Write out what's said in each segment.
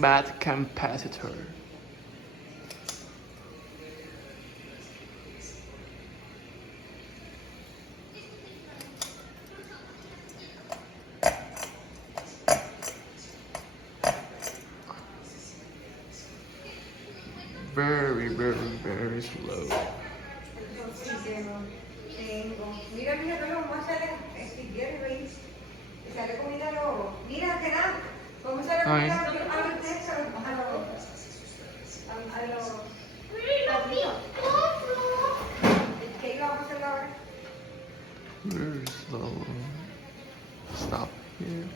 bad competitor. Very, very, very slow. Mira, mira, no, vamos a hacer el veis. Sale comida luego. Mira, ¿qué da? ¿Cómo sale comida a los ¿qué íbamos a hacer ahora? Very slow. Stop here.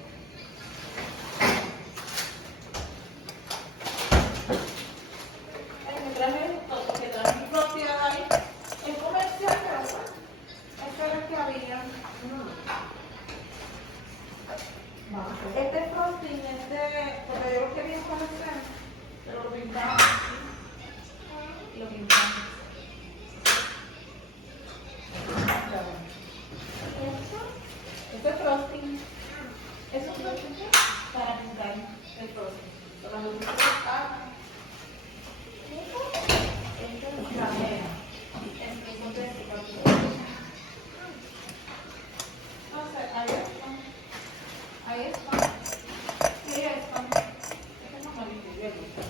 Me traje esto, porque traje mi propia ahí. El comercial, pero eso era el que había. Este frosting, porque yo lo quería comercial, pero lo pintamos así. Y lo pintamos. Esto es frosting. Eso es frosting para pintar el frosting. Para los ahí está. Sí, ahí está. Este es normalito, yo lo gusta.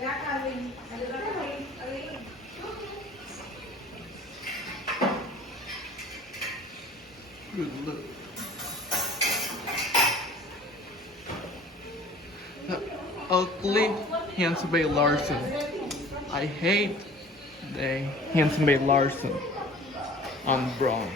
Ya, Carmen, ayúdame ahí. Good look. The ugly Handsome Bay Larson. I hate the Handsome Bay Larson on bronze.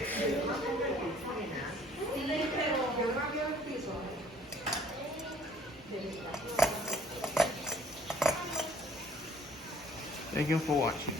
Thank you for watching.